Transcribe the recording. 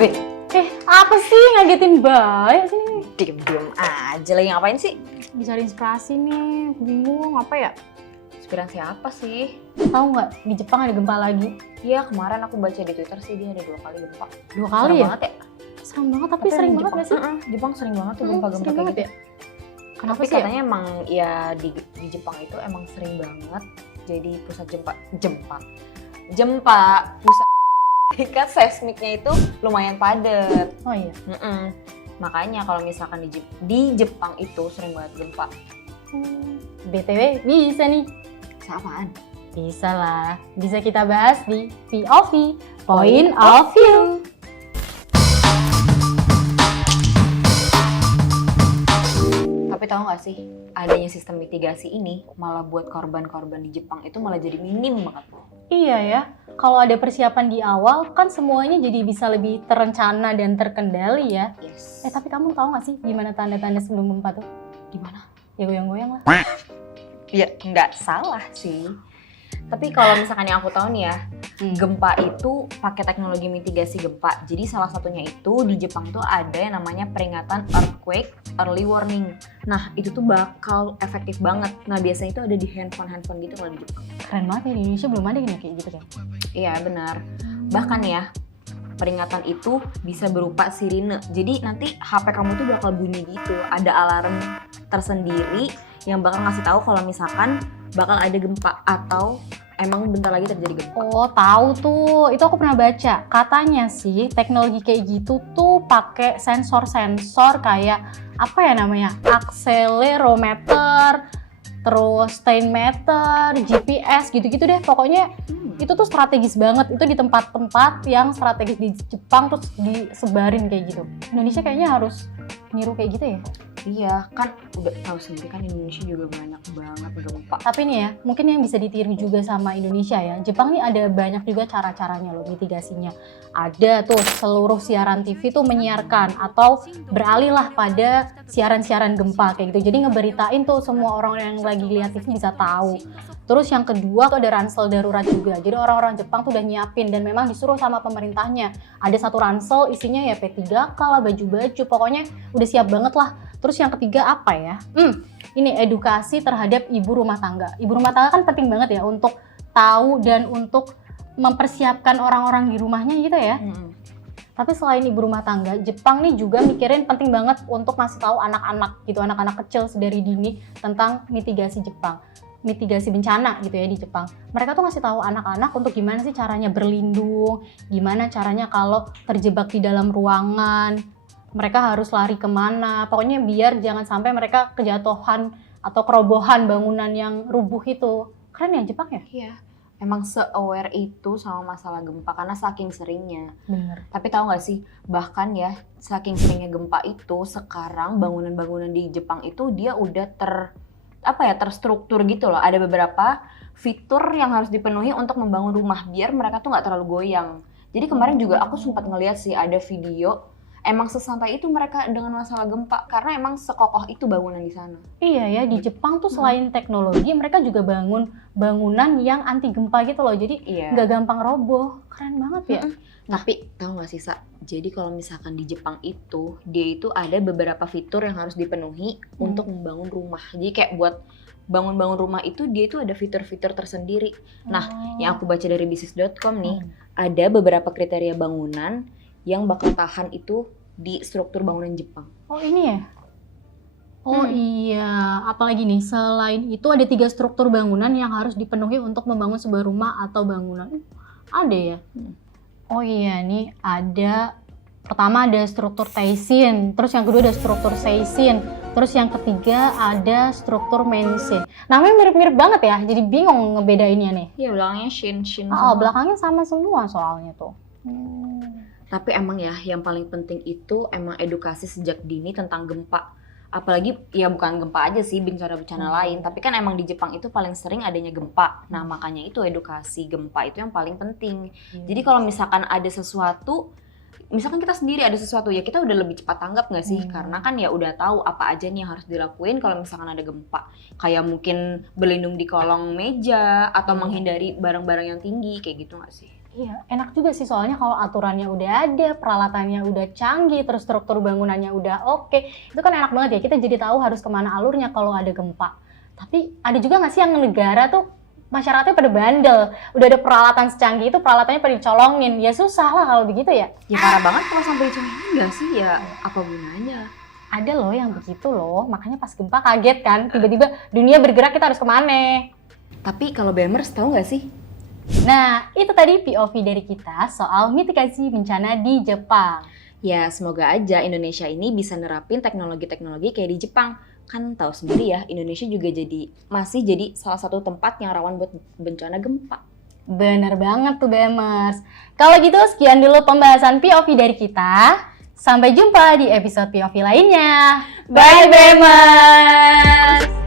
Wih, Apa sih ngagetin banget sini? diem-diem aja lagi ngapain sih? Bisa ada inspirasi nih, bingung apa ya? Inspirasi apa sih? Tahu nggak di Jepang ada gempa lagi? Iya kemarin aku baca di Twitter sih dia ada 2 kali gempa. 2 kali Serem ya? banget ya? Serem banget tapi sering banget nggak sih? Jepang sering banget tuh gempa-gempa Sering kayak banget gitu. ya? Kenapa Tapi sih ya? katanya emang ya di Jepang itu emang sering banget jadi pusat gempa pusat ketika seismiknya itu lumayan padat. Oh iya. Makanya kalau misalkan di Jepang itu sering banget gempa. BTW bisa nih. Apaan? Bisa lah. Bisa kita bahas di POV, Point of View. Tapi tahu nggak sih, adanya sistem mitigasi ini malah buat korban-korban di Jepang itu malah jadi minim banget. Iya ya. Kalau ada persiapan di awal kan semuanya jadi bisa lebih terencana dan terkendali ya. Yes. Tapi kamu tahu nggak sih gimana tanda-tanda sebelum gempa tuh? Gimana? Ya goyang-goyang lah. Ya nggak salah sih. Tapi kalau misalkan yang aku tahu nih ya, gempa itu pakai teknologi mitigasi gempa. Jadi salah satunya itu di Jepang tuh ada yang namanya peringatan earthquake early warning. Nah itu tuh bakal efektif banget. Nah biasanya itu ada di handphone gitu kalau di Jepang. Keren banget ya, di Indonesia belum ada yang kayak gitu kan? Iya benar. Bahkan ya peringatan itu bisa berupa sirine. Jadi nanti HP kamu tuh bakal bunyi gitu. Ada alarm tersendiri yang bakal ngasih tahu kalau misalkan bakal ada gempa atau emang bentar lagi terjadi gempa. Oh, tahu tuh. Itu aku pernah baca. Katanya sih teknologi kayak gitu tuh pakai sensor-sensor kayak apa ya namanya? Akselerometer, terus steinmeter, GPS gitu-gitu deh. Pokoknya itu tuh strategis banget. Itu di tempat-tempat yang strategis di Jepang terus disebarin kayak gitu. Indonesia kayaknya harus niru kayak gitu ya. Iya, kan udah tahu sendiri kan Indonesia juga banyak banget gempa. Tapi nih ya, mungkin yang bisa ditiru juga sama Indonesia ya. Jepang nih ada banyak juga cara-caranya loh mitigasinya. Ada tuh seluruh siaran TV tuh menyiarkan atau beralih lah pada siaran-siaran gempa kayak gitu. Jadi ngeberitain tuh semua orang yang lagi lihat TV bisa tahu. Terus yang kedua tuh ada ransel darurat juga. Jadi orang-orang Jepang tuh udah nyiapin dan memang disuruh sama pemerintahnya. Ada satu ransel isinya ya P3K lah, baju-baju, pokoknya udah siap banget lah. Terus yang ketiga apa ya? Ini edukasi terhadap ibu rumah tangga. Ibu rumah tangga kan penting banget ya untuk tahu dan untuk mempersiapkan orang-orang di rumahnya gitu ya. Tapi selain ibu rumah tangga, Jepang nih juga mikirin penting banget untuk ngasih tahu anak-anak gitu, anak-anak kecil sedari dini tentang mitigasi Jepang. Mitigasi bencana gitu ya di Jepang. Mereka tuh ngasih tahu anak-anak untuk gimana sih caranya berlindung, gimana caranya kalau terjebak di dalam ruangan, mereka harus lari kemana, pokoknya biar jangan sampai mereka kejatuhan atau kerobohan bangunan yang rubuh itu. Keren ya Jepang ya? Iya, emang se-aware itu sama masalah gempa karena saking seringnya. Bener. Tapi tahu nggak sih, bahkan ya saking seringnya gempa itu sekarang bangunan-bangunan di Jepang itu dia udah terstruktur gitu loh. Ada beberapa fitur yang harus dipenuhi untuk membangun rumah biar mereka tuh nggak terlalu goyang. Jadi kemarin juga aku sempat ngeliat sih ada video. Emang sesantai itu mereka dengan masalah gempa karena emang sekokoh itu bangunan di sana. Iya ya, di Jepang tuh selain teknologi mereka juga bangun bangunan yang anti gempa gitu loh. Jadi nggak gampang roboh. Keren banget ya. Tapi tahu nggak sih Sa? Jadi kalau misalkan di Jepang itu dia itu ada beberapa fitur yang harus dipenuhi untuk membangun rumah. Jadi kayak buat bangun-bangun rumah itu dia itu ada fitur-fitur tersendiri. Nah, yang aku baca dari bisnis.com nih, ada beberapa kriteria bangunan yang bakal tahan itu di struktur bangunan Jepang. Oh ini ya? Oh iya, apalagi nih selain itu ada 3 struktur bangunan yang harus dipenuhi untuk membangun sebuah rumah atau bangunan. Ada ya? Oh iya nih ada, pertama ada struktur Taishin, terus yang kedua ada struktur Seishin, terus yang ketiga ada struktur Menshin. Namanya mirip-mirip banget ya, jadi bingung ngebedainnya nih. Iya belakangnya shin. Oh belakangnya sama semua soalnya tuh. Tapi emang ya yang paling penting itu emang edukasi sejak dini tentang gempa. Apalagi ya bukan gempa aja sih, bencana-bencana lain. Tapi kan emang di Jepang itu paling sering adanya gempa. Nah makanya itu edukasi gempa itu yang paling penting. Jadi kalau misalkan ada sesuatu, misalkan kita sendiri ada sesuatu ya kita udah lebih cepat tanggap nggak sih? Karena kan ya udah tahu apa aja nih yang harus dilakuin kalau misalkan ada gempa. Kayak mungkin berlindung di kolong meja atau menghindari barang-barang yang tinggi kayak gitu nggak sih? Iya, enak juga sih soalnya kalau aturannya udah ada, peralatannya udah canggih, terus struktur bangunannya udah oke. Itu kan enak banget ya, kita jadi tahu harus kemana alurnya kalau ada gempa. Tapi ada juga nggak sih yang negara tuh masyarakatnya pada bandel, udah ada peralatan secanggih itu, peralatannya pada dicolongin, ya susah lah kalau begitu ya. Ya parah banget kalau sampai dicolongin nggak sih, ya apa gunanya? Ada loh yang begitu loh, makanya pas gempa kaget kan, tiba-tiba dunia bergerak, kita harus kemana? Tapi kalau BMers tahu nggak sih? Nah, itu tadi POV dari kita soal mitigasi bencana di Jepang. Ya semoga aja Indonesia ini bisa nerapin teknologi-teknologi kayak di Jepang. Kan tahu sendiri ya, Indonesia juga masih jadi salah satu tempat yang rawan buat bencana gempa. Bener banget tuh BMers. Kalau gitu sekian dulu pembahasan POV dari kita. Sampai jumpa di episode POV lainnya. Bye BMers!